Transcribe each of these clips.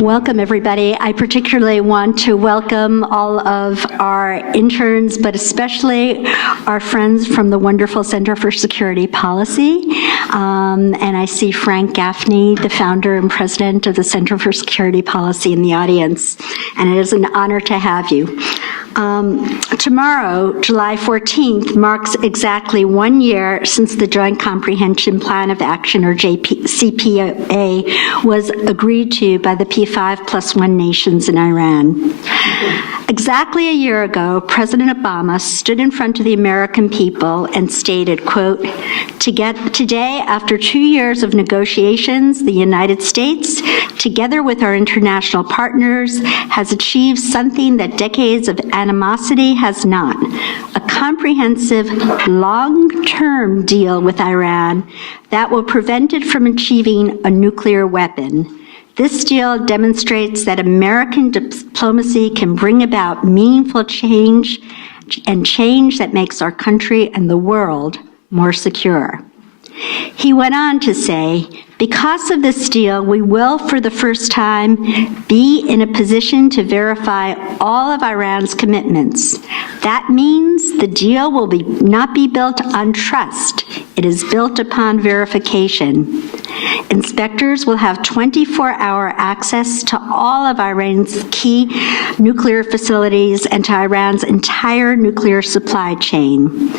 Welcome, everybody. I particularly want to welcome all of our interns, but especially our friends from the wonderful Center for Security Policy. And I see Frank Gaffney, the founder and president of the Center for Security Policy, in the audience. And it is an honor to have you. Tomorrow, July 14th, marks exactly 1 year since the Joint Comprehension Plan of Action, or JCPOA, was agreed to by the P5+1 nations in Iran. Exactly a year ago, President Obama stood in front of the American people and stated, quote, "Today, after 2 years of negotiations, the United States, together with our international partners, has achieved something that decades of animosity has not: a comprehensive, long-term deal with Iran that will prevent it from achieving a nuclear weapon. This deal demonstrates that American diplomacy can bring about meaningful change, and change that makes our country and the world more secure." He went on to say, "Because of this deal, we will, for the first time, be in a position to verify all of Iran's commitments. That means the deal will not be built on trust. It is built upon verification. Inspectors will have 24-hour access to all of Iran's key nuclear facilities and to Iran's entire nuclear supply chain.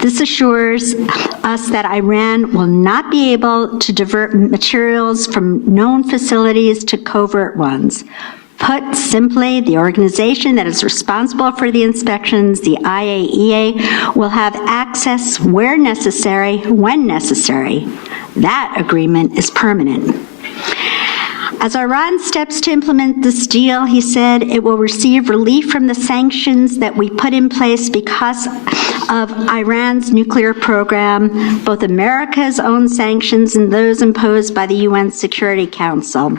This assures us that Iran will not be able to divert materials from known facilities to covert ones. Put simply, the organization that is responsible for the inspections, the IAEA, will have access where necessary, when necessary. That agreement is permanent." As Iran steps to implement this deal, he said, it will receive relief from the sanctions that we put in place because of Iran's nuclear program, both America's own sanctions and those imposed by the UN Security Council.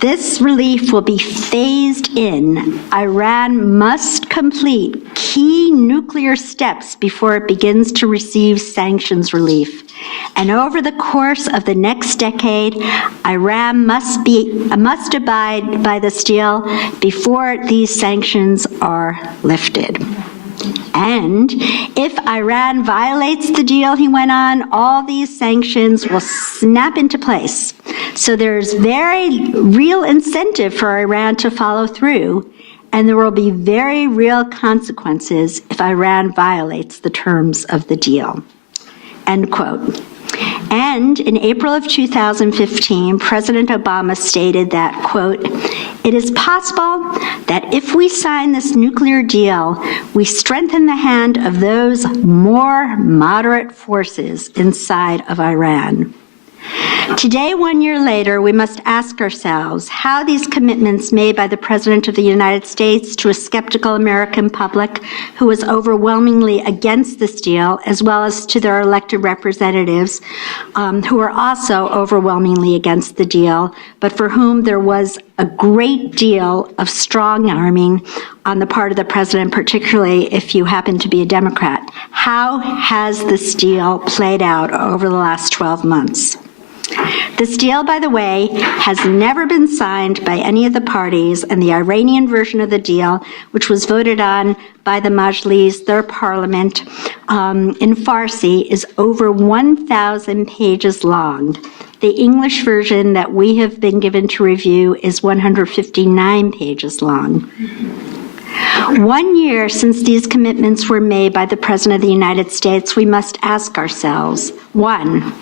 This relief will be phased in. Iran must complete key nuclear steps before it begins to receive sanctions relief. And over the course of the next decade, Iran must abide by this deal before these sanctions are lifted. And if Iran violates the deal, he went on, all these sanctions will snap into place. So there's very real incentive for Iran to follow through, and there will be very real consequences if Iran violates the terms of the deal. End quote. And in April of 2015, President Obama stated that, quote, "It is possible that if we sign this nuclear deal, we strengthen the hand of those more moderate forces inside of Iran." Today, 1 year later, we must ask ourselves how these commitments made by the President of the United States to a skeptical American public who was overwhelmingly against this deal, as well as to their elected representatives who are also overwhelmingly against the deal, but for whom there was a great deal of strong-arming on the part of the President, particularly if you happen to be a Democrat. How has this deal played out over the last 12 months? This deal, by the way, has never been signed by any of the parties, and the Iranian version of the deal, which was voted on by the Majlis, their parliament, in Farsi, is over 1,000 pages long. The English version that we have been given to review is 159 pages long. 1 year since these commitments were made by the President of the United States, we must ask ourselves, 1,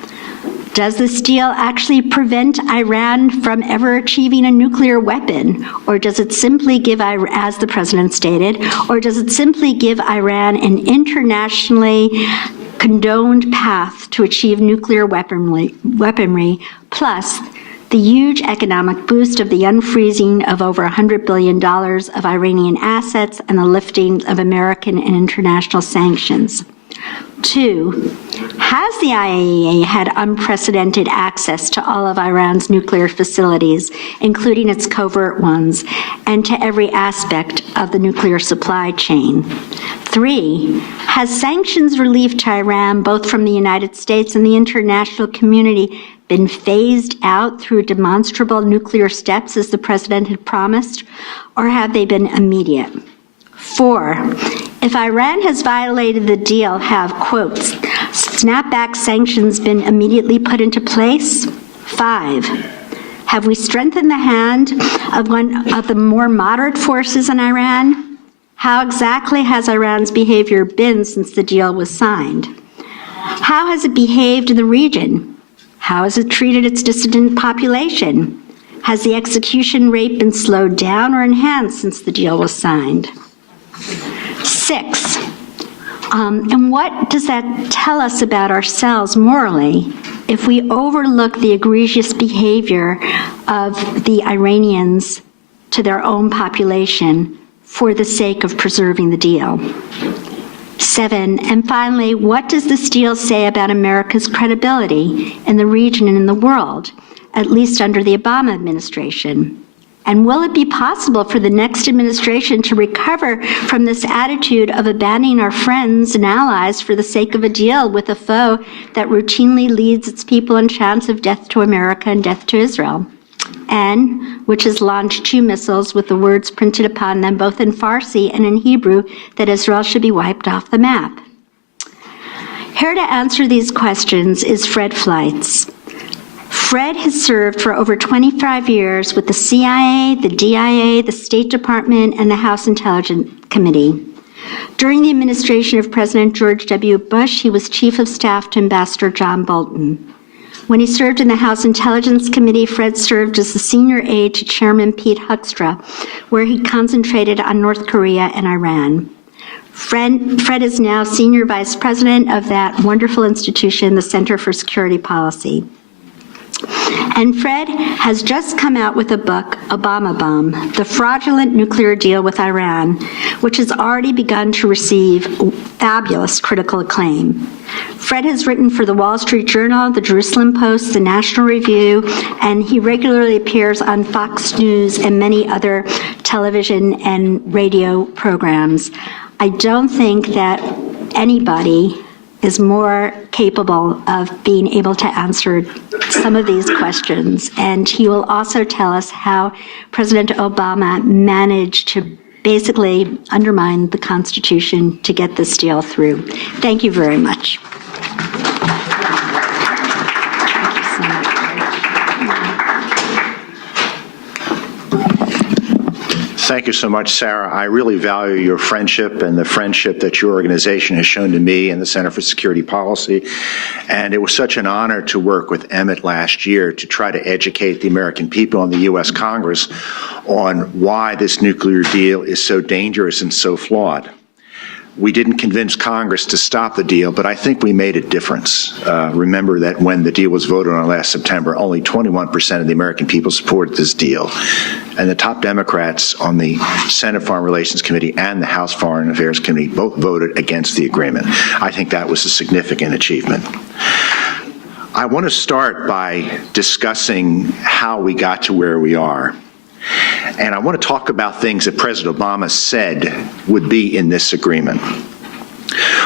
does this deal actually prevent Iran from ever achieving a nuclear weapon? Or does it simply give, as the President stated, or does it simply give Iran an internationally condoned path to achieve nuclear weaponry, plus the huge economic boost of the unfreezing of over $100 billion of Iranian assets and the lifting of American and international sanctions? 2, has the IAEA had unprecedented access to all of Iran's nuclear facilities, including its covert ones, and to every aspect of the nuclear supply chain? 3, has sanctions relief to Iran, both from the United States and the international community, been phased out through demonstrable nuclear steps as the president had promised, or have they been immediate? 4, if Iran has violated the deal, have, quote, snapback sanctions been immediately put into place? 5, have we strengthened the hand of one of the more moderate forces in Iran? How exactly has Iran's behavior been since the deal was signed? How has it behaved in the region? How has it treated its dissident population? Has the execution rate been slowed down or enhanced since the deal was signed? 6, and what does that tell us about ourselves morally if we overlook the egregious behavior of the Iranians to their own population for the sake of preserving the deal? 7, and finally, what does this deal say about America's credibility in the region and in the world, at least under the Obama administration? And will it be possible for the next administration to recover from this attitude of abandoning our friends and allies for the sake of a deal with a foe that routinely leads its people in chants of death to America and death to Israel, and which has launched 2 missiles with the words printed upon them both in Farsi and in Hebrew that Israel should be wiped off the map? Here to answer these questions is Fred Fleitz. Fred has served for over 25 years with the CIA, the DIA, the State Department, and the House Intelligence Committee. During the administration of President George W. Bush, he was Chief of Staff to Ambassador John Bolton. When he served in the House Intelligence Committee, Fred served as the senior aide to Chairman Pete Hoekstra, where he concentrated on North Korea and Iran. Fred is now Senior Vice President of that wonderful institution, the Center for Security Policy. And Fred has just come out with a book, Obama Bomb, The Fraudulent Nuclear Deal with Iran, which has already begun to receive fabulous critical acclaim. Fred has written for the Wall Street Journal, the Jerusalem Post, the National Review, and he regularly appears on Fox News and many other television and radio programs. I don't think that anybody is more capable of being able to answer some of these questions. And he will also tell us how President Obama managed to basically undermine the Constitution to get this deal through. Thank you very much. Thank you so much, Sarah. I really value your friendship and the friendship that your organization has shown to me and the Center for Security Policy. And it was such an honor to work with EMET last year to try to educate the American people and the U.S. Congress on why this nuclear deal is so dangerous and so flawed. We didn't convince Congress to stop the deal, but I think we made a difference. Remember that when the deal was voted on last September, only 21% of the American people supported this deal. And the top Democrats on the Senate Foreign Relations Committee and the House Foreign Affairs Committee both voted against the agreement. I think that was a significant achievement. I want to start by discussing how we got to where we are. And I want to talk about things that President Obama said would be in this agreement.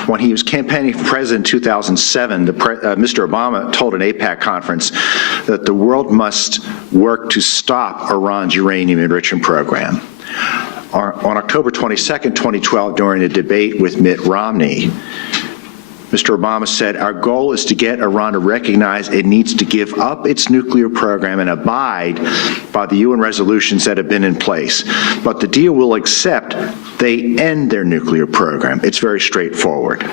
When he was campaigning for president in 2007, Mr. Obama told an AIPAC conference that the world must work to stop Iran's uranium enrichment program. On October 22, 2012, during a debate with Mitt Romney, Mr. Obama said, our goal is to get Iran to recognize it needs to give up its nuclear program and abide by the UN resolutions that have been in place. But the deal will accept they end their nuclear program. It's very straightforward.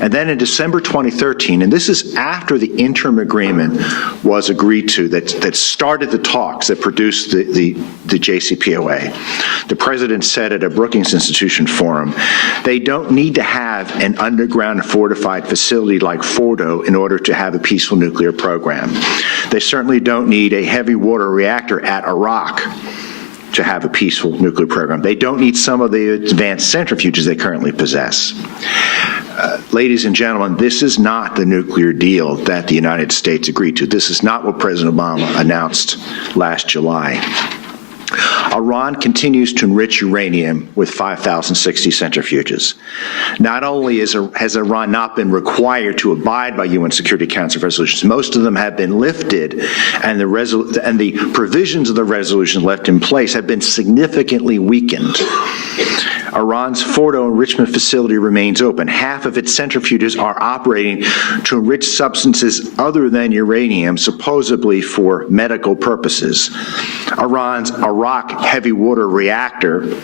And then in December 2013, and this is after the interim agreement was agreed to that started the talks that produced the JCPOA, the president said at a Brookings Institution forum, they don't need to have an underground fortified facility like Fordo in order to have a peaceful nuclear program. They certainly don't need a heavy water reactor at Iraq to have a peaceful nuclear program. They don't need some of the advanced centrifuges they currently possess. Ladies and gentlemen, this is not the nuclear deal that the United States agreed to. This is not what President Obama announced last July. Iran continues to enrich uranium with 5,060 centrifuges. Not only has Iran not been required to abide by UN Security Council resolutions, most of them have been lifted, and the provisions of the resolution left in place have been significantly weakened. Iran's Fordo enrichment facility remains open. Half of its centrifuges are operating to enrich substances other than uranium, supposedly for medical purposes. Iran's Arak heavy water reactor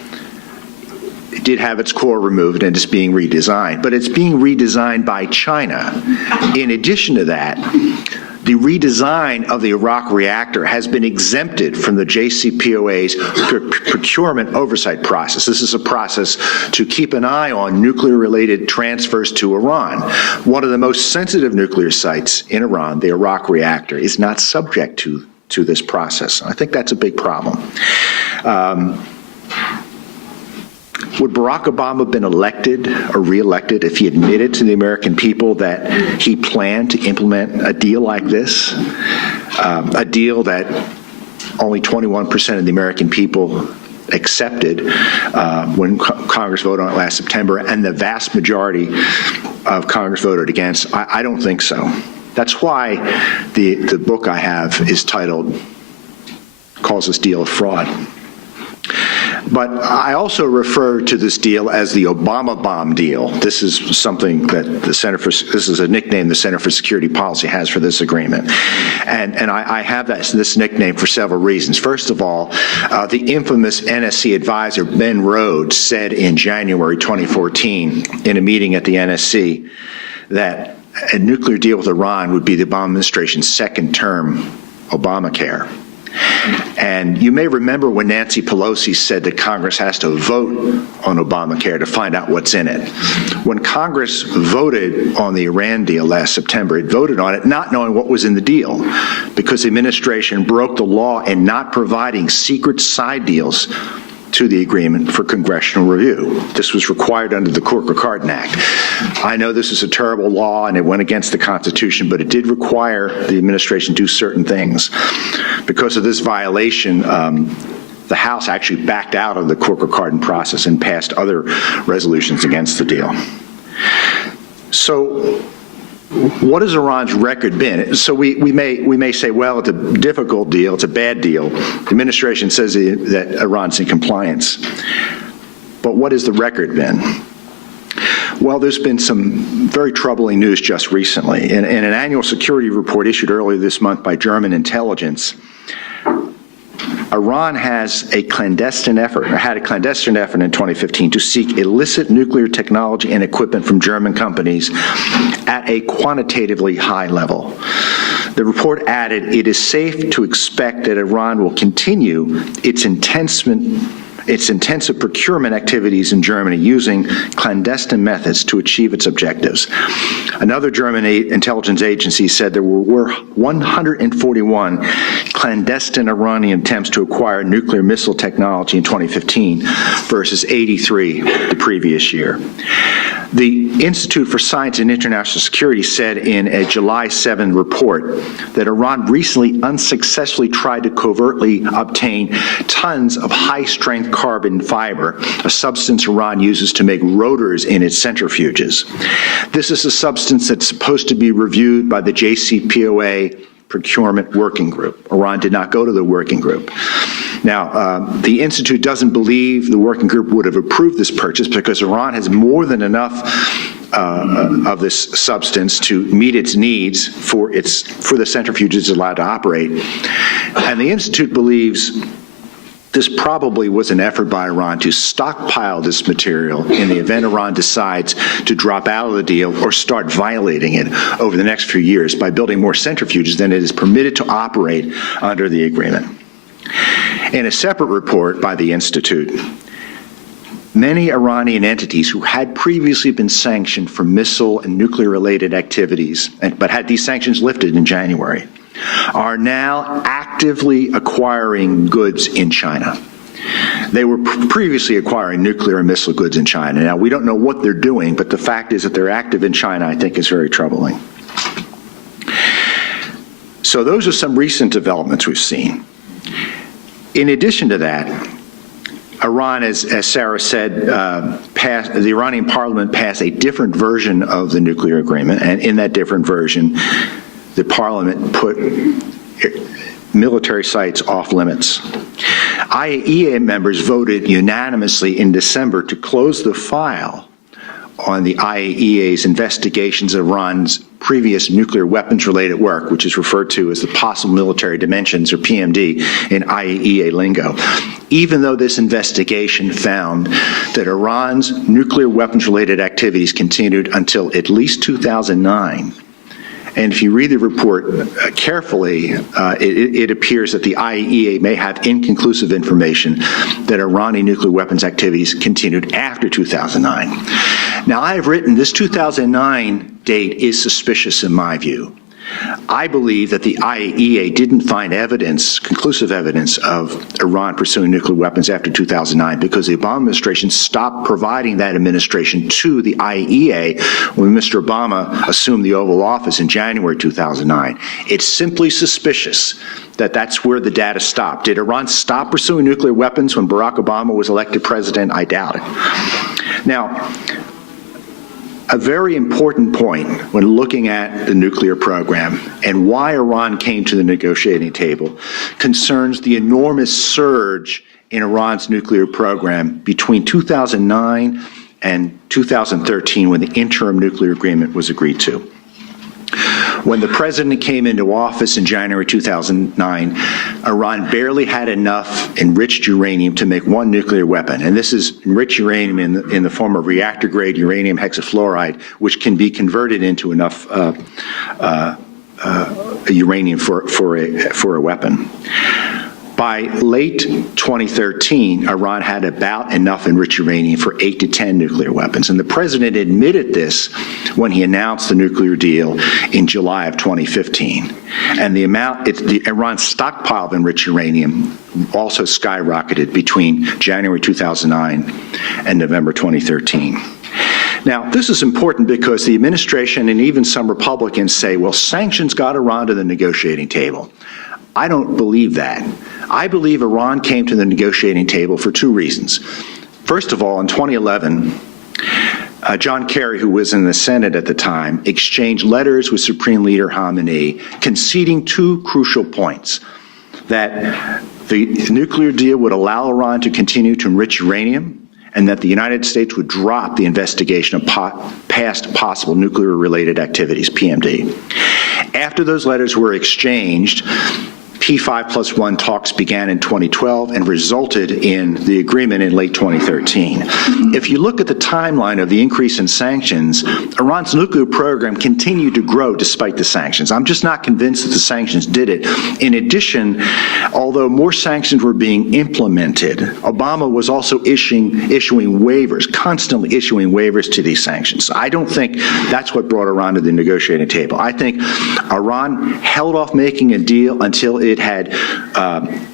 did have its core removed and is being redesigned, but it's being redesigned by China. In addition to that, the redesign of the Iraq reactor has been exempted from the JCPOA's procurement oversight process. This is a process to keep an eye on nuclear-related transfers to Iran. One of the most sensitive nuclear sites in Iran, the Iraq reactor, is not subject to this process. I think that's a big problem. Would Barack Obama have been elected or reelected if he admitted to the American people that he planned to implement a deal like this? A deal that only 21% of the American people accepted when Congress voted on it last September, and the vast majority of Congress voted against? I don't think so. That's why the book I have is calls this deal a fraud. But I also refer to this deal as the Obama bomb deal. This is something that this is a nickname the Center for Security Policy has for this agreement. And I have this nickname for several reasons. First of all, the infamous NSC advisor Ben Rhodes said in January 2014 in a meeting at the NSC that a nuclear deal with Iran would be the Obama administration's second term Obamacare. And you may remember when Nancy Pelosi said that Congress has to vote on Obamacare to find out what's in it. When Congress voted on the Iran deal last September, it voted on it not knowing what was in the deal, because the administration broke the law in not providing secret side deals to the agreement for congressional review. This was required under the Corker-Cardin Act. I know this is a terrible law and it went against the Constitution, but it did require the administration to do certain things. Because of this violation, the House actually backed out of the Corker-Cardin process and passed other resolutions against the deal. So what has Iran's record been? So we may say, well, it's a difficult deal, it's a bad deal. The administration says that Iran's in compliance. But what has the record been? Well, there's been some very troubling news just recently. In an annual security report issued earlier this month by German intelligence, Iran has a clandestine effort, or had a clandestine effort in 2015 to seek illicit nuclear technology and equipment from German companies at a quantitatively high level. The report added, it is safe to expect that Iran will continue its intensive procurement activities in Germany using clandestine methods to achieve its objectives. Another German intelligence agency said there were 141 clandestine Iranian attempts to acquire nuclear missile technology in 2015 versus 83 the previous year. The Institute for Science and International Security said in a July 7 report that Iran recently unsuccessfully tried to covertly obtain tons of high-strength carbon fiber, a substance Iran uses to make rotors in its centrifuges. This is a substance that's supposed to be reviewed by the JCPOA Procurement Working Group. Iran did not go to the working group. Now, the Institute doesn't believe the working group would have approved this purchase because Iran has more than enough of this substance to meet its needs for the centrifuges it's allowed to operate. And the Institute believes this probably was an effort by Iran to stockpile this material in the event Iran decides to drop out of the deal or start violating it over the next few years by building more centrifuges than it is permitted to operate under the agreement. In a separate report by the Institute, many Iranian entities who had previously been sanctioned for missile and nuclear-related activities, but had these sanctions lifted in January, are now actively acquiring goods in China. They were previously acquiring nuclear and missile goods in China. Now, we don't know what they're doing, but the fact is that they're active in China, I think, is very troubling. So those are some recent developments we've seen. In addition to that, Iran, as Sarah said, the Iranian parliament passed a different version of the nuclear agreement, and in that different version, the parliament put military sites off limits. IAEA members voted unanimously in December to close the file on the IAEA's investigations of Iran's previous nuclear weapons-related work, which is referred to as the possible military dimensions, or PMD, in IAEA lingo. Even though this investigation found that Iran's nuclear weapons-related activities continued until at least 2009, and if you read the report carefully, it appears that the IAEA may have inconclusive information that Iranian nuclear weapons activities continued after 2009. Now, I have written this 2009 date is suspicious in my view. I believe that the IAEA didn't find evidence, conclusive evidence, of Iran pursuing nuclear weapons after 2009 because the Obama administration stopped providing that administration to the IAEA when Mr. Obama assumed the Oval Office in January 2009. It's simply suspicious that that's where the data stopped. Did Iran stop pursuing nuclear weapons when Barack Obama was elected president? I doubt it. Now, a very important point when looking at the nuclear program and why Iran came to the negotiating table concerns the enormous surge in Iran's nuclear program between 2009 and 2013 when the interim nuclear agreement was agreed to. When the president came into office in January 2009, Iran barely had enough enriched uranium to make one nuclear weapon. And this is enriched uranium in the form of reactor-grade uranium hexafluoride, which can be converted into enough uranium for a weapon. By late 2013, Iran had about enough enriched uranium for 8 to 10 nuclear weapons. And the president admitted this when he announced the nuclear deal in July of 2015. And the Iran's stockpile of enriched uranium also skyrocketed between January 2009 and November 2013. Now, this is important because the administration and even some Republicans say, well, sanctions got Iran to the negotiating table. I don't believe that. I believe Iran came to the negotiating table for two reasons. First of all, in 2011, John Kerry, who was in the Senate at the time, exchanged letters with Supreme Leader Khamenei, conceding two crucial points: that the nuclear deal would allow Iran to continue to enrich uranium, and that the United States would drop the investigation of past possible nuclear-related activities, PMD. After those letters were exchanged, P5+1 talks began in 2012 and resulted in the agreement in late 2013. If you look at the timeline of the increase in sanctions, Iran's nuclear program continued to grow despite the sanctions. I'm just not convinced that the sanctions did it. In addition, although more sanctions were being implemented, Obama was also issuing waivers, constantly issuing waivers to these sanctions. I don't think that's what brought Iran to the negotiating table. I think Iran held off making a deal until it had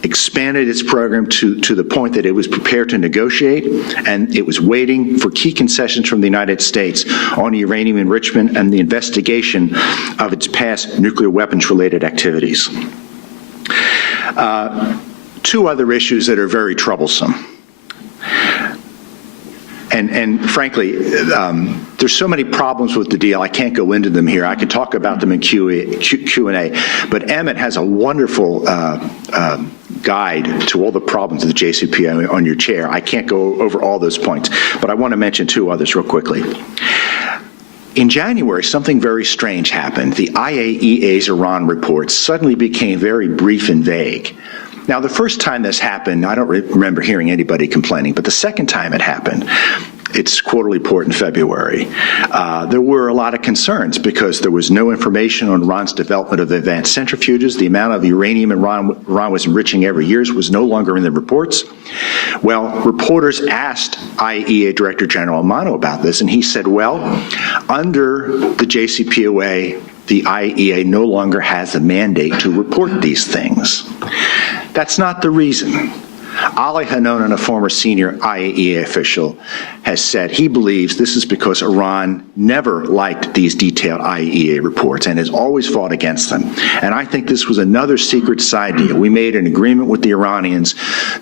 expanded its program to the point that it was prepared to negotiate, and it was waiting for key concessions from the United States on uranium enrichment and the investigation of its past nuclear weapons-related activities. Two other issues that are very troublesome. And frankly, there's so many problems with the deal, I can't go into them here. I could talk about them in Q&A, but EMET has a wonderful guide to all the problems of the JCPOA on your chair. I can't go over all those points, but I want to mention two others real quickly. In January, something very strange happened. The IAEA's Iran report suddenly became very brief and vague. Now, the first time this happened, I don't remember hearing anybody complaining, but the second time it happened, its quarterly report in February, there were a lot of concerns because there was no information on Iran's development of advanced centrifuges. The amount of uranium Iran was enriching every year was no longer in the reports. Well, reporters asked IAEA Director General Amano about this, and he said, well, under the JCPOA, the IAEA no longer has a mandate to report these things. That's not the reason. Ali Hanonan, a former senior IAEA official, has said he believes this is because Iran never liked these detailed IAEA reports and has always fought against them. And I think this was another secret side deal. We made an agreement with the Iranians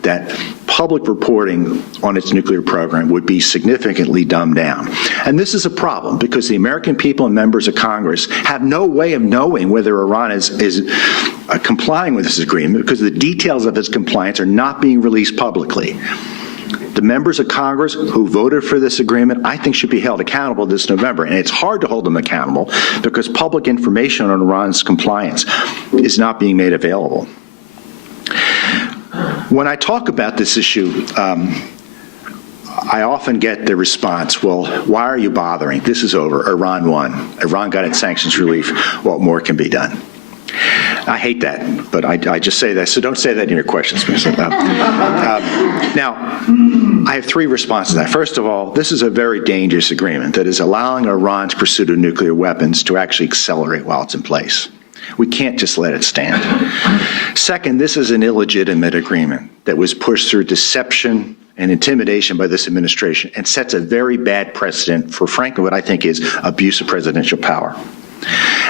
that public reporting on its nuclear program would be significantly dumbed down. And this is a problem because the American people and members of Congress have no way of knowing whether Iran is complying with this agreement because the details of its compliance are not being released publicly. The members of Congress who voted for this agreement, I think, should be held accountable this November. And it's hard to hold them accountable because public information on Iran's compliance is not being made available. When I talk about this issue, I often get the response, well, why are you bothering? This is over. Iran won. Iran got its sanctions relief. What more can be done? I hate that, but I just say that, so don't say that in your questions. Now, I have three responses to that. First of all, this is a very dangerous agreement that is allowing Iran's pursuit of nuclear weapons to actually accelerate while it's in place. We can't just let it stand. Second, this is an illegitimate agreement that was pushed through deception and intimidation by this administration and sets a very bad precedent for, frankly, what I think is abuse of presidential power.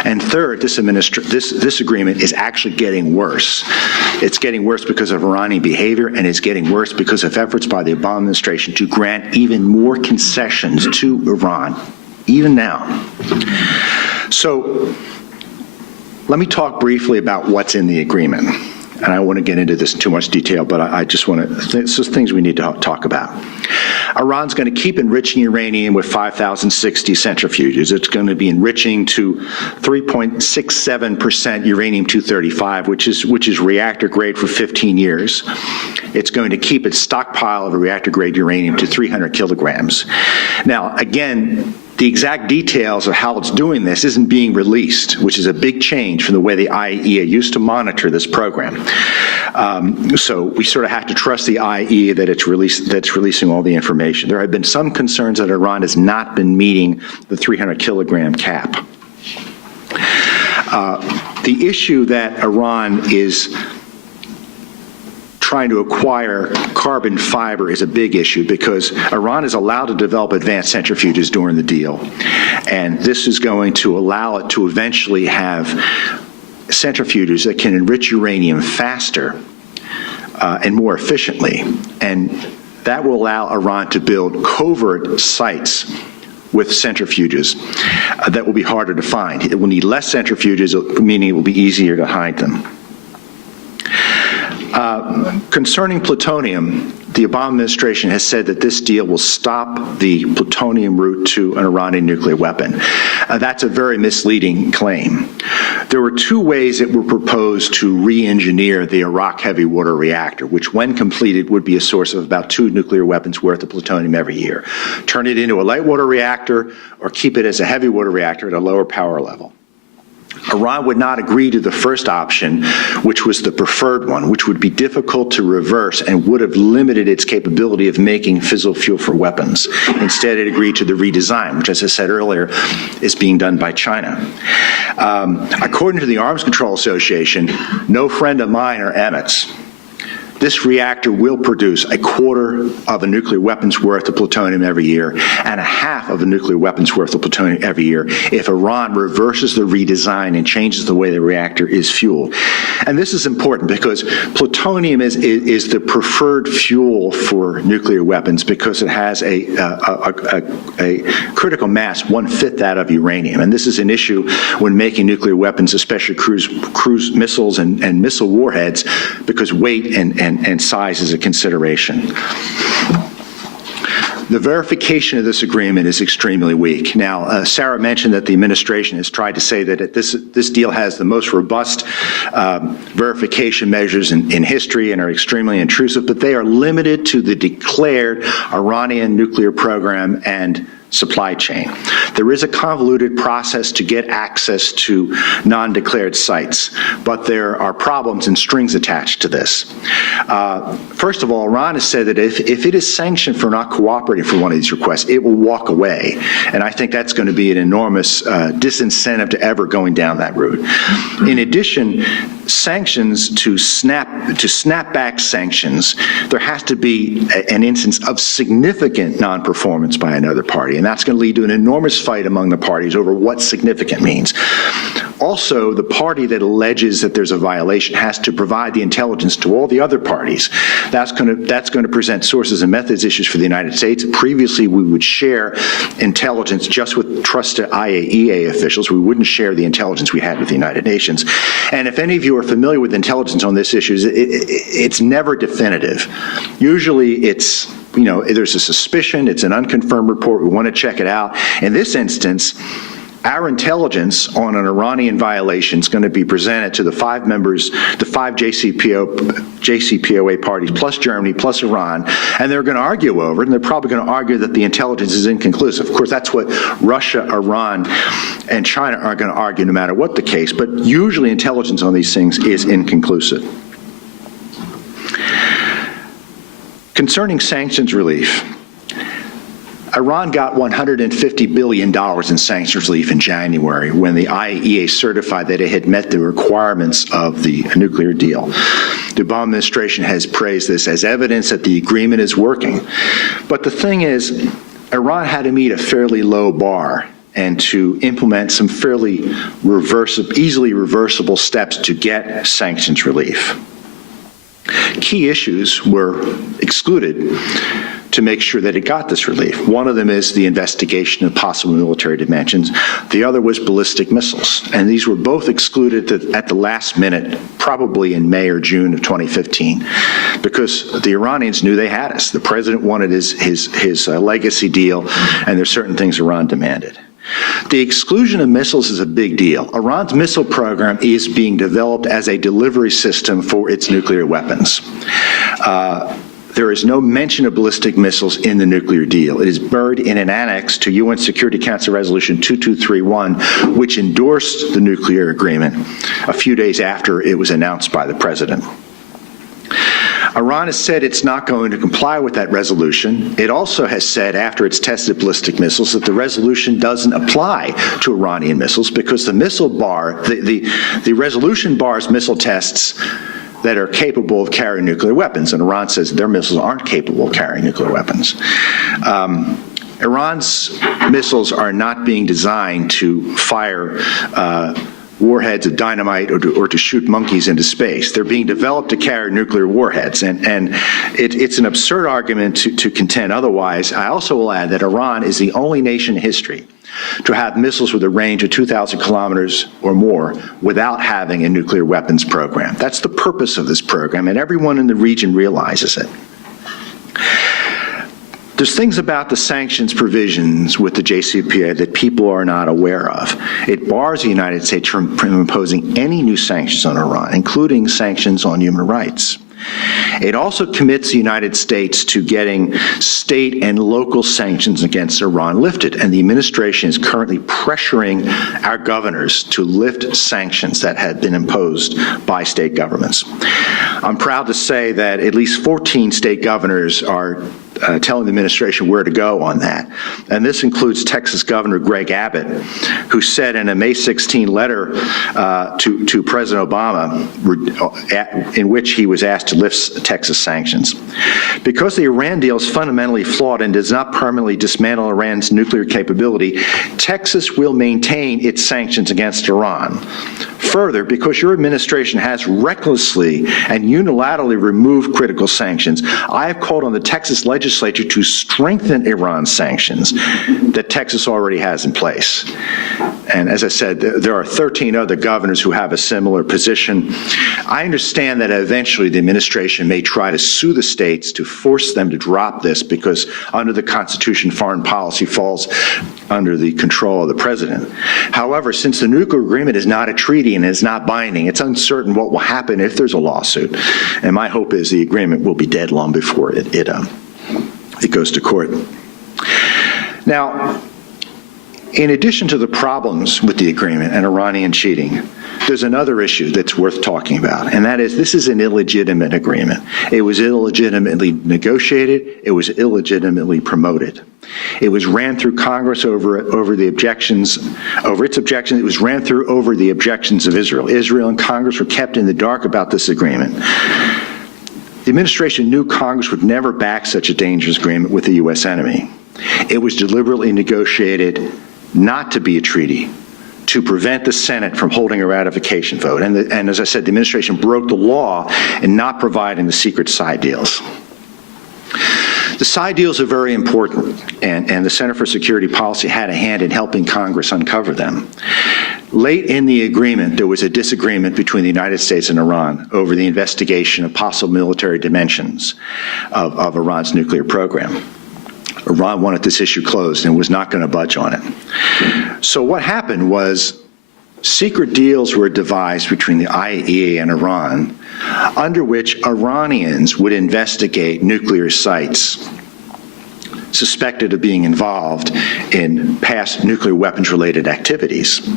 And third, this agreement is actually getting worse. It's getting worse because of Iranian behavior, and it's getting worse because of efforts by the Obama administration to grant even more concessions to Iran, even now. So let me talk briefly about what's in the agreement. And I don't want to get into this in too much detail, but I just want to, this is things we need to talk about. Iran's going to keep enriching uranium with 5,060 centrifuges. It's going to be enriching to 3.67% uranium-235, which is reactor grade for 15 years. It's going to keep its stockpile of reactor grade uranium to 300 kilograms. Now, again, the exact details of how it's doing this isn't being released, which is a big change from the way the IAEA used to monitor this program. So we sort of have to trust the IAEA that's releasing all the information. There have been some concerns that Iran has not been meeting the 300 kilogram cap. The issue that Iran is trying to acquire carbon fiber is a big issue because Iran is allowed to develop advanced centrifuges during the deal. And this is going to allow it to eventually have centrifuges that can enrich uranium faster and more efficiently. And that will allow Iran to build covert sites with centrifuges that will be harder to find. It will need less centrifuges, meaning it will be easier to hide them. Concerning plutonium, the Obama administration has said that this deal will stop the plutonium route to an Iranian nuclear weapon. That's a very misleading claim. There were two ways that were proposed to re-engineer the Iraq heavy water reactor, which when completed would be a source of about 2 nuclear weapons worth of plutonium every year. Turn it into a light water reactor or keep it as a heavy water reactor at a lower power level. Iran would not agree to the first option, which was the preferred one, which would be difficult to reverse and would have limited its capability of making fissile fuel for weapons. Instead, it agreed to the redesign, which, as I said earlier, is being done by China. According to the Arms Control Association, no friend of mine or EMET's, this reactor will produce 1/4 of a nuclear weapons worth of plutonium every year and 1/2 of a nuclear weapons worth of plutonium every year if Iran reverses the redesign and changes the way the reactor is fueled. And this is important because plutonium is the preferred fuel for nuclear weapons because it has a critical mass 1/5 that of uranium. And this is an issue when making nuclear weapons, especially cruise missiles and missile warheads, because weight and size is a consideration. The verification of this agreement is extremely weak. Now, Sarah mentioned that the administration has tried to say that this deal has the most robust verification measures in history and are extremely intrusive, but they are limited to the declared Iranian nuclear program and supply chain. There is a convoluted process to get access to non-declared sites, but there are problems and strings attached to this. First of all, Iran has said that if it is sanctioned for not cooperating for one of these requests, it will walk away. And I think that's going to be an enormous disincentive to ever going down that route. In addition, sanctions to snap back sanctions, there has to be an instance of significant non-performance by another party, and that's going to lead to an enormous fight among the parties over what significant means. Also, the party that alleges that there's a violation has to provide the intelligence to all the other parties. That's going to present sources and methods issues for the United States. Previously, we would share intelligence just with trusted IAEA officials. We wouldn't share the intelligence we had with the United Nations. And if any of you are familiar with intelligence on this issue, it's never definitive. Usually it's, there's a suspicion, it's an unconfirmed report, we want to check it out. In this instance, our intelligence on an Iranian violation is going to be presented to the 5 members, the 5 JCPOA parties, plus Germany, plus Iran, and they're going to argue over it, and they're probably going to argue that the intelligence is inconclusive. Of course, that's what Russia, Iran, and China are going to argue no matter what the case, but usually intelligence on these things is inconclusive. Concerning sanctions relief, Iran got $150 billion in sanctions relief in January when the IAEA certified that it had met the requirements of the nuclear deal. The Obama administration has praised this as evidence that the agreement is working. But the thing is, Iran had to meet a fairly low bar and to implement some fairly easily reversible steps to get sanctions relief. Key issues were excluded to make sure that it got this relief. One of them is the investigation of possible military dimensions. The other was ballistic missiles. And these were both excluded at the last minute, probably in May or June of 2015, because the Iranians knew they had us. The president wanted his legacy deal, and there's certain things Iran demanded. The exclusion of missiles is a big deal. Iran's missile program is being developed as a delivery system for its nuclear weapons. There is no mention of ballistic missiles in the nuclear deal. It is buried in an annex to UN Security Council Resolution 2231, which endorsed the nuclear agreement a few days after it was announced by the president. Iran has said it's not going to comply with that resolution. It also has said, after it's tested ballistic missiles, that the resolution doesn't apply to Iranian missiles because the missile bar, the resolution bars missile tests that are capable of carrying nuclear weapons, and Iran says their missiles aren't capable of carrying nuclear weapons. Iran's missiles are not being designed to fire warheads of dynamite or to shoot monkeys into space. They're being developed to carry nuclear warheads, and it's an absurd argument to contend otherwise. I also will add that Iran is the only nation in history to have missiles with a range of 2,000 kilometers or more without having a nuclear weapons program. That's the purpose of this program, and everyone in the region realizes it. There's things about the sanctions provisions with the JCPOA that people are not aware of. It bars the United States from imposing any new sanctions on Iran, including sanctions on human rights. It also commits the United States to getting state and local sanctions against Iran lifted, and the administration is currently pressuring our governors to lift sanctions that had been imposed by state governments. I'm proud to say that at least 14 state governors are telling the administration where to go on that. And this includes Texas Governor Greg Abbott, who said in a May 16 letter to President Obama, in which he was asked to lift Texas sanctions. Because the Iran deal is fundamentally flawed and does not permanently dismantle Iran's nuclear capability, Texas will maintain its sanctions against Iran. Further, because your administration has recklessly and unilaterally removed critical sanctions, I have called on the Texas legislature to strengthen Iran's sanctions that Texas already has in place. And as I said, there are 13 other governors who have a similar position. I understand that eventually the administration may try to sue the states to force them to drop this because under the Constitution, foreign policy falls under the control of the president. However, since the nuclear agreement is not a treaty and is not binding, it's uncertain what will happen if there's a lawsuit. And my hope is the agreement will be dead long before it goes to court. Now, in addition to the problems with the agreement and Iranian cheating, there's another issue that's worth talking about, and that is this is an illegitimate agreement. It was illegitimately negotiated. It was illegitimately promoted. It was ran through Congress over its objections. It was ran through over the objections of Israel. Israel and Congress were kept in the dark about this agreement. The administration knew Congress would never back such a dangerous agreement with the U.S. enemy. It was deliberately negotiated not to be a treaty, to prevent the Senate from holding a ratification vote. And as I said, the administration broke the law in not providing the secret side deals. The side deals are very important, and the Center for Security Policy had a hand in helping Congress uncover them. Late in the agreement, there was a disagreement between the United States and Iran over the investigation of possible military dimensions of Iran's nuclear program. Iran wanted this issue closed and was not going to budge on it. So what happened was secret deals were devised between the IAEA and Iran, under which Iranians would investigate nuclear sites suspected of being involved in past nuclear weapons-related activities.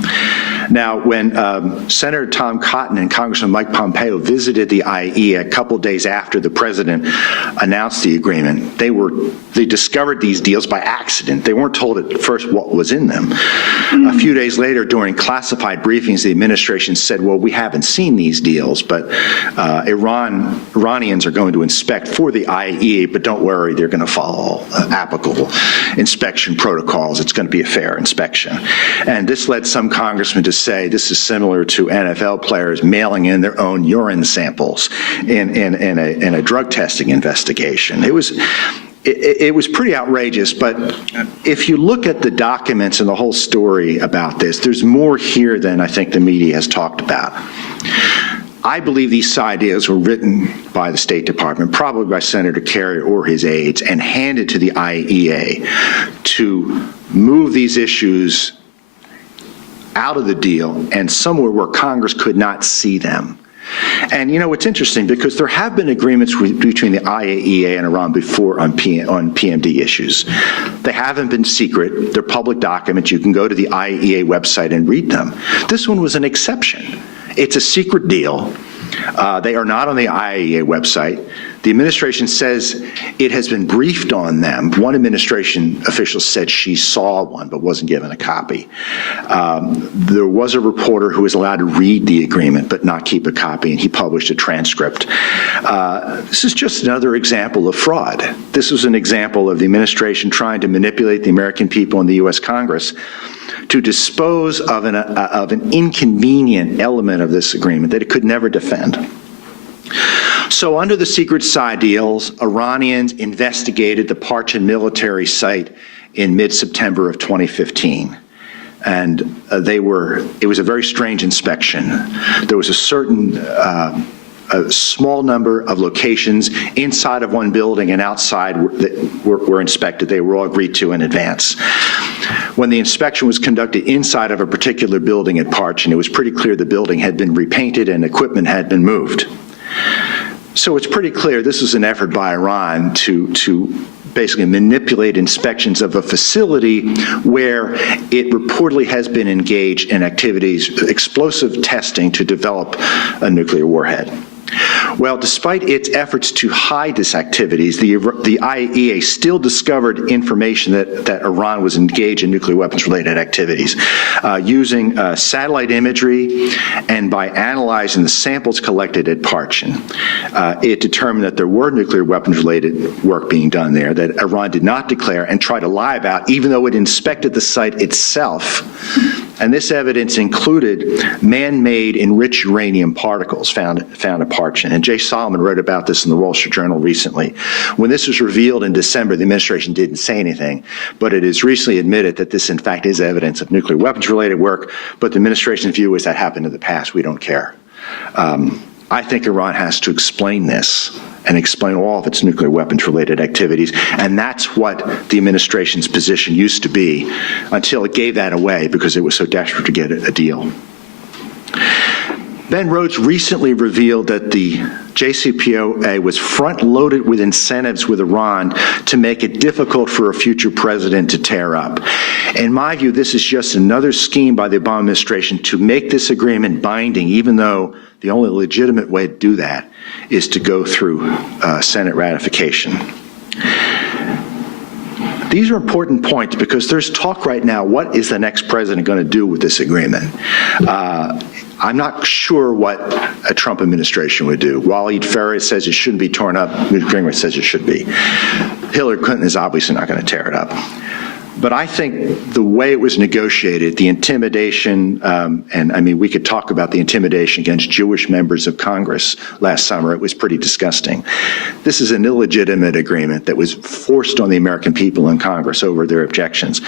Now, when Senator Tom Cotton and Congressman Mike Pompeo visited the IAEA a couple days after the president announced the agreement, they discovered these deals by accident. They weren't told at first what was in them. A few days later, during classified briefings, the administration said, well, we haven't seen these deals, but Iranians are going to inspect for the IAEA, but don't worry, they're going to follow applicable inspection protocols. It's going to be a fair inspection. And this led some congressmen to say this is similar to NFL players mailing in their own urine samples in a drug testing investigation. It was pretty outrageous, but if you look at the documents and the whole story about this, there's more here than I think the media has talked about. I believe these side deals were written by the State Department, probably by Senator Kerry or his aides, and handed to the IAEA to move these issues out of the deal and somewhere where Congress could not see them. And you know, it's interesting because there have been agreements between the IAEA and Iran before on PMD issues. They haven't been secret. They're public documents. You can go to the IAEA website and read them. This one was an exception. It's a secret deal. They are not on the IAEA website. The administration says it has been briefed on them. One administration official said she saw one but wasn't given a copy. There was a reporter who was allowed to read the agreement but not keep a copy, and he published a transcript. This is just another example of fraud. This was an example of the administration trying to manipulate the American people and the U.S. Congress to dispose of an inconvenient element of this agreement that it could never defend. So under the secret side deals, Iranians investigated the Parchin military site in mid-September of 2015. And it was a very strange inspection. There was a certain a small number of locations inside of one building and outside were inspected. They were all agreed to in advance. When the inspection was conducted inside of a particular building at Parchin, it was pretty clear the building had been repainted and equipment had been moved. So it's pretty clear this was an effort by Iran to basically manipulate inspections of a facility where it reportedly has been engaged in activities, explosive testing to develop a nuclear warhead. Well, despite its efforts to hide these activities, the IAEA still discovered information that Iran was engaged in nuclear weapons-related activities. Using satellite imagery and by analyzing the samples collected at Parchin, it determined that there were nuclear weapons-related work being done there that Iran did not declare and try to lie about, even though it inspected the site itself. And this evidence included man-made enriched uranium particles found at Parchin. And Jay Solomon wrote about this in the Wall Street Journal recently. When this was revealed in December, the administration didn't say anything, but it is recently admitted that this, in fact, is evidence of nuclear weapons-related work, but the administration's view is that happened in the past. We don't care. I think Iran has to explain this and explain all of its nuclear weapons-related activities, and that's what the administration's position used to be until it gave that away because it was so desperate to get a deal. Ben Rhodes recently revealed that the JCPOA was front-loaded with incentives with Iran to make it difficult for a future president to tear up. In my view, this is just another scheme by the Obama administration to make this agreement binding, even though the only legitimate way to do that is to go through Senate ratification. These are important points because there's talk right now, what is the next president going to do with this agreement? I'm not sure what a Trump administration would do. Waleed Farah says it shouldn't be torn up. Newt Gingrich says it should be. Hillary Clinton is obviously not going to tear it up. But I think the way it was negotiated, the intimidation, and I mean, we could talk about the intimidation against Jewish members of Congress last summer. It was pretty disgusting. This is an illegitimate agreement that was forced on the American people in Congress over their objections.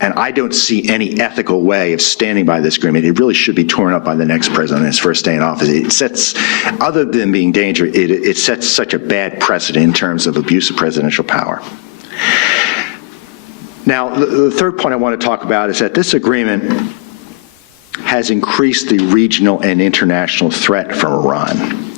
And I don't see any ethical way of standing by this agreement. It really should be torn up by the next president on his first day in office. It sets, other than being dangerous, it sets such a bad precedent in terms of abuse of presidential power. Now, the third point I want to talk about is that this agreement has increased the regional and international threat from Iran.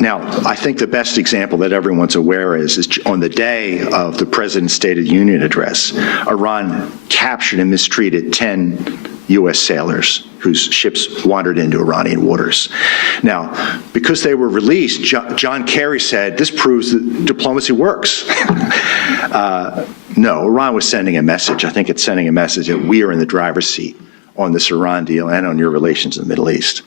Now, I think the best example that everyone's aware is on the day of the President's State of the Union address, Iran captured and mistreated 10 U.S. sailors whose ships wandered into Iranian waters. Now, because they were released, John Kerry said, this proves that diplomacy works. No, Iran was sending a message. I think it's sending a message that we are in the driver's seat on this Iran deal and on your relations in the Middle East.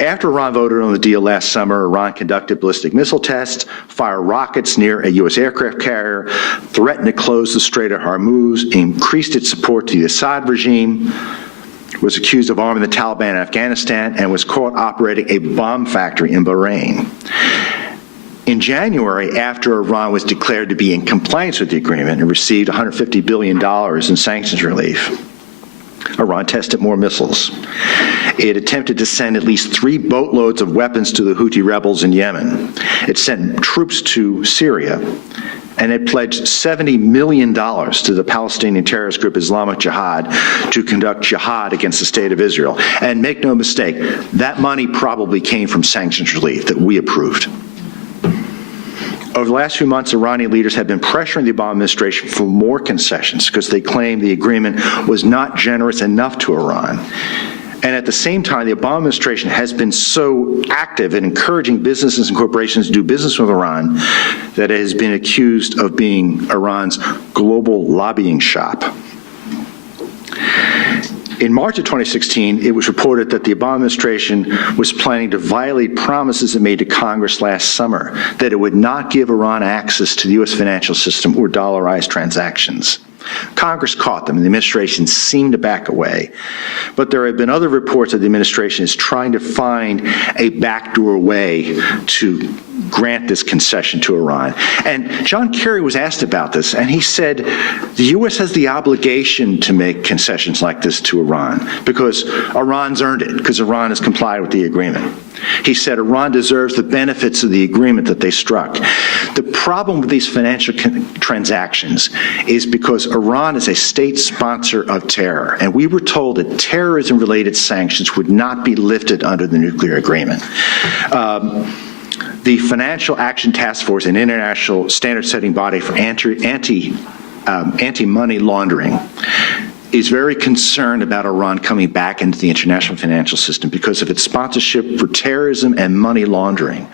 After Iran voted on the deal last summer, Iran conducted ballistic missile tests, fired rockets near a U.S. aircraft carrier, threatened to close the Strait of Hormuz, increased its support to the Assad regime, was accused of arming the Taliban in Afghanistan, and was caught operating a bomb factory in Bahrain. In January, after Iran was declared to be in compliance with the agreement and received $150 billion in sanctions relief, Iran tested more missiles. It attempted to send at least 3 boatloads of weapons to the Houthi rebels in Yemen. It sent troops to Syria, and it pledged $70 million to the Palestinian terrorist group Islamic Jihad to conduct jihad against the State of Israel. And make no mistake, that money probably came from sanctions relief that we approved. Over the last few months, Iranian leaders have been pressuring the Obama administration for more concessions because they claim the agreement was not generous enough to Iran. And at the same time, the Obama administration has been so active in encouraging businesses and corporations to do business with Iran that it has been accused of being Iran's global lobbying shop. In March of 2016, it was reported that the Obama administration was planning to violate promises it made to Congress last summer, that it would not give Iran access to the U.S. financial system or dollarized transactions. Congress caught them, and the administration seemed to back away. But there have been other reports that the administration is trying to find a backdoor way to grant this concession to Iran. And John Kerry was asked about this, and he said the U.S. has the obligation to make concessions like this to Iran because Iran's earned it, because Iran has complied with the agreement. He said Iran deserves the benefits of the agreement that they struck. The problem with these financial transactions is because Iran is a state sponsor of terror, and we were told that terrorism-related sanctions would not be lifted under the nuclear agreement. The Financial Action Task Force, an international standard-setting body for anti-money laundering, is very concerned about Iran coming back into the international financial system because of its sponsorship for terrorism and money laundering.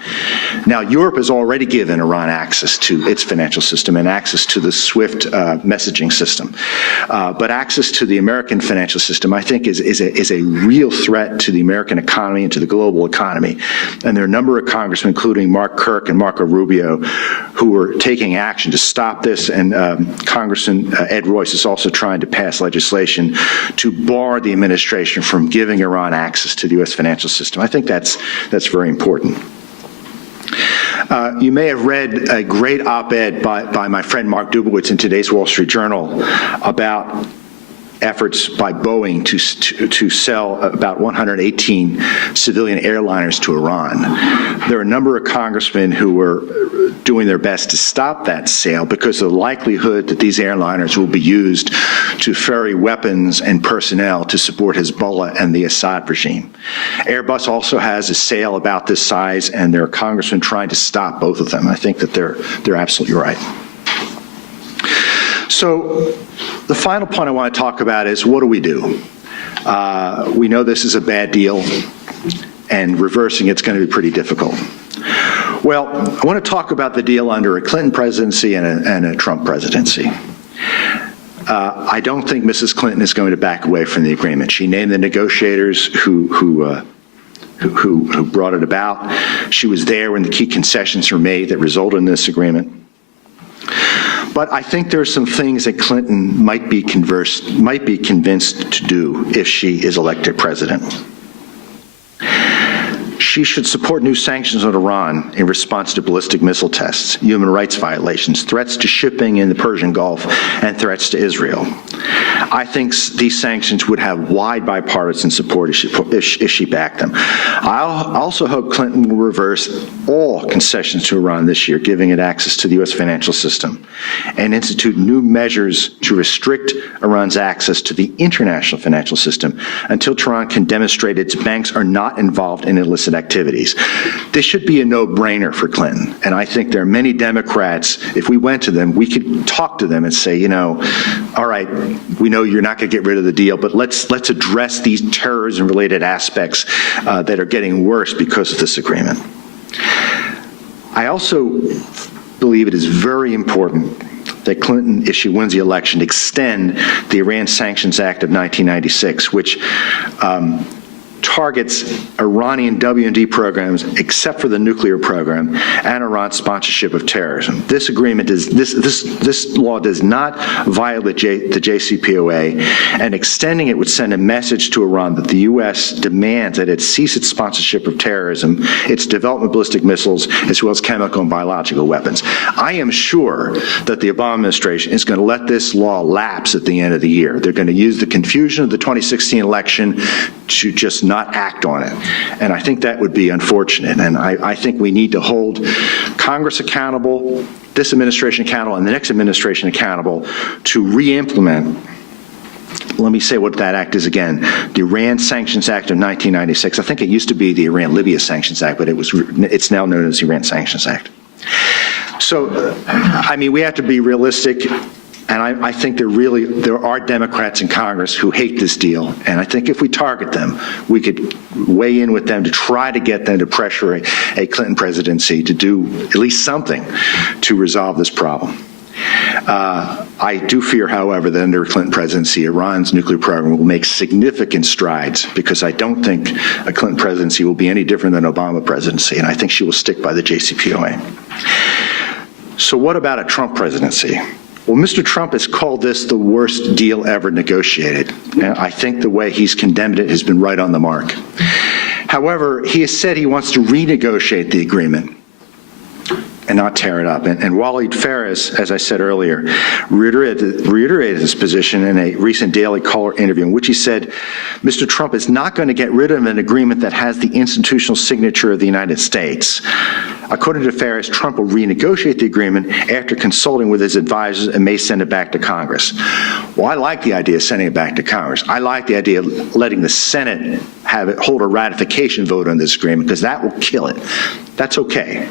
Now, Europe has already given Iran access to its financial system and access to the SWIFT messaging system. But access to the American financial system, I think, is a real threat to the American economy and to the global economy. And there are a number of congressmen, including Mark Kirk and Marco Rubio, who are taking action to stop this. And Congressman Ed Royce is also trying to pass legislation to bar the administration from giving Iran access to the U.S. financial system. I think that's very important. You may have read a great op-ed by my friend Mark Dubowitz in today's Wall Street Journal about efforts by Boeing to sell about 118 civilian airliners to Iran. There are a number of congressmen who were doing their best to stop that sale because of the likelihood that these airliners will be used to ferry weapons and personnel to support Hezbollah and the Assad regime. Airbus also has a sale about this size, and there are congressmen trying to stop both of them. I think that they're absolutely right. So the final point I want to talk about is, what do? We know this is a bad deal, and reversing it's going to be pretty difficult. Well, I want to talk about the deal under a Clinton presidency and a Trump presidency. I don't think Mrs. Clinton is going to back away from the agreement. She named the negotiators who brought it about. She was there when the key concessions were made that resulted in this agreement. But I think there are some things that Clinton might be convinced to do if she is elected president. She should support new sanctions on Iran in response to ballistic missile tests, human rights violations, threats to shipping in the Persian Gulf, and threats to Israel. I think these sanctions would have wide bipartisan support if she backed them. I also hope Clinton will reverse all concessions to Iran this year, giving it access to the U.S. financial system, and institute new measures to restrict Iran's access to the international financial system until Tehran can demonstrate its banks are not involved in illicit activities. This should be a no-brainer for Clinton, and I think there are many Democrats, if we went to them, we could talk to them and say, you know, all right, we know you're not going to get rid of the deal, but let's address these terrorism-related aspects that are getting worse because of this agreement. I also believe it is very important that Clinton, if she wins the election, extend the Iran Sanctions Act of 1996, which targets Iranian W&D programs, except for the nuclear program, and Iran's sponsorship of terrorism. This agreement is this law does not violate the JCPOA, and extending it would send a message to Iran that the U.S. demands that it cease its sponsorship of terrorism, its development of ballistic missiles, as well as chemical and biological weapons. I am sure that the Obama administration is going to let this law lapse at the end of the year. They're going to use the confusion of the 2016 election to just not act on it. And I think that would be unfortunate. And I think we need to hold Congress accountable, this administration accountable, and the next administration accountable to re-implement. Let me say what that act is again. The Iran Sanctions Act of 1996. I think it used to be the Iran-Libya Sanctions Act, but it's now known as the Iran Sanctions Act. So, I mean, we have to be realistic. And I think there are Democrats in Congress who hate this deal. And I think if we target them, we could weigh in with them to try to get them to pressure a Clinton presidency to do at least something to resolve this problem. I do fear, however, that under a Clinton presidency, Iran's nuclear program will make significant strides, because I don't think a Clinton presidency will be any different than an Obama presidency, and I think she will stick by the JCPOA. So what about a Trump presidency? Well, Mr. Trump has called this the worst deal ever negotiated. And I think the way he's condemned it has been right on the mark. However, he has said he wants to renegotiate the agreement and not tear it up. And Walid Phares, as I said earlier, reiterated his position in a recent Daily Caller interview in which he said, Mr. Trump is not going to get rid of an agreement that has the institutional signature of the United States. According to Phares, Trump will renegotiate the agreement after consulting with his advisors and may send it back to Congress. Well, I like the idea of sending it back to Congress. I like the idea of letting the Senate hold a ratification vote on this agreement, because that will kill it. That's okay.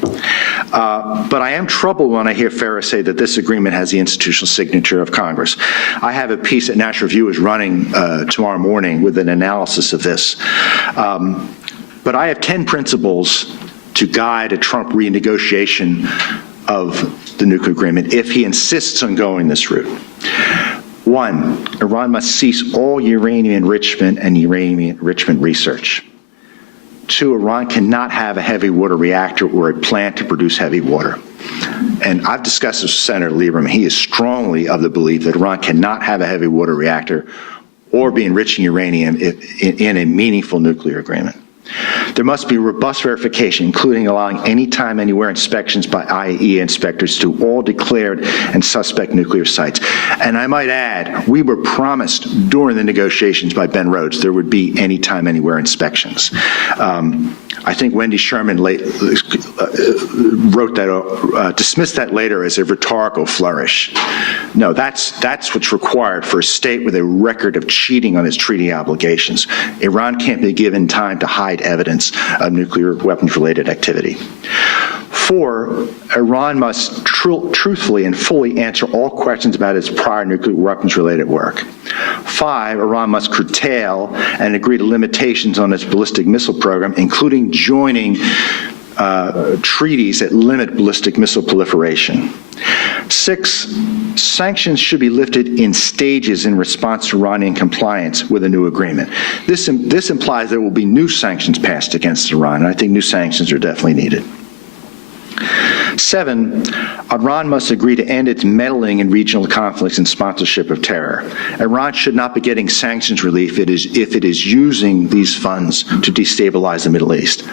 But I am troubled when I hear Phares say that this agreement has the institutional signature of Congress. I have a piece that National Review is running tomorrow morning with an analysis of this. But I have 10 principles to guide a Trump renegotiation of the nuclear agreement if he insists on going this route. 1, Iran must cease all uranium enrichment and uranium enrichment research. 2, Iran cannot have a heavy water reactor or a plant to produce heavy water. And I've discussed this with Senator Lieberman. He is strongly of the belief that Iran cannot have a heavy water reactor or be enriching uranium in a meaningful nuclear agreement. There must be robust verification, including allowing anytime, anywhere inspections by IAEA inspectors to all declared and suspect nuclear sites. And I might add, we were promised during the negotiations by Ben Rhodes there would be anytime, anywhere inspections. I think Wendy Sherman wrote that, dismissed that later as a rhetorical flourish. No, that's what's required for a state with a record of cheating on its treaty obligations. Iran can't be given time to hide evidence of nuclear weapons-related activity. 4, Iran must truthfully and fully answer all questions about its prior nuclear weapons-related work. 5, Iran must curtail and agree to limitations on its ballistic missile program, including joining treaties that limit ballistic missile proliferation. 6, sanctions should be lifted in stages in response to Iranian compliance with a new agreement. This implies there will be new sanctions passed against Iran, and I think new sanctions are definitely needed. 7, Iran must agree to end its meddling in regional conflicts and sponsorship of terror. Iran should not be getting sanctions relief if it is using these funds to destabilize the Middle East.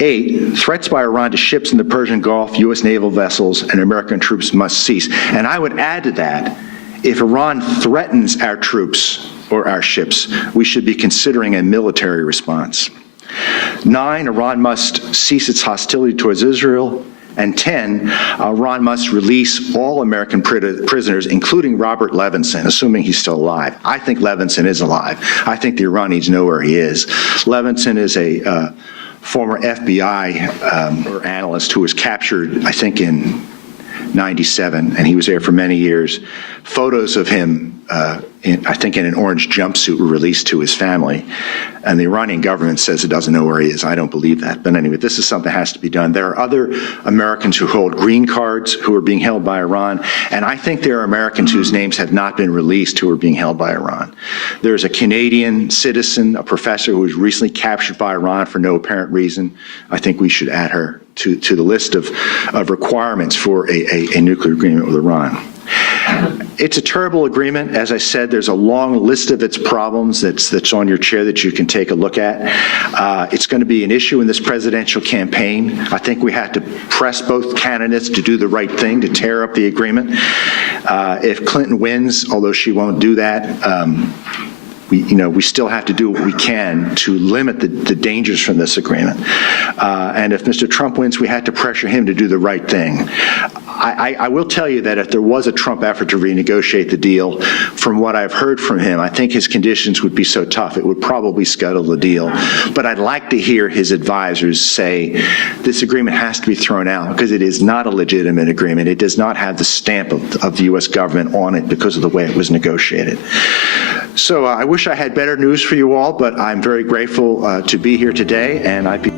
8, threats by Iran to ships in the Persian Gulf, U.S. naval vessels, and American troops must cease. And I would add to that, if Iran threatens our troops or our ships, we should be considering a military response. 9, Iran must cease its hostility towards Israel. And 10, Iran must release all American prisoners, including Robert Levinson, assuming he's still alive. I think Levinson is alive. I think the Iranians know where he is. Levinson is a former FBI analyst who was captured, I think, in '97, and he was there for many years. Photos of him, I think in an orange jumpsuit, were released to his family, and the Iranian government says it doesn't know where he is. I don't believe that. But anyway, this is something that has to be done. There are other Americans who hold green cards who are being held by Iran, and I think there are Americans whose names have not been released who are being held by Iran. There's a Canadian citizen, a professor who was recently captured by Iran for no apparent reason. I think we should add her to the list of requirements for a nuclear agreement with Iran. It's a terrible agreement. As I said, there's a long list of its problems that's on your chair that you can take a look at. It's going to be an issue in this presidential campaign. I think we have to press both candidates to do the right thing, to tear up the agreement. If Clinton wins, although she won't do that, we still have to do what we can to limit the dangers from this agreement. And if Mr. Trump wins, we had to pressure him to do the right thing. I will tell you that if there was a Trump effort to renegotiate the deal, from what I've heard from him, I think his conditions would be so tough it would probably scuttle the deal. But I'd like to hear his advisors say this agreement has to be thrown out because it is not a legitimate agreement. It does not have the stamp of the U.S. government on it because of the way it was negotiated. So I wish I had better news for you all, but I'm very grateful to be here today, and I'd be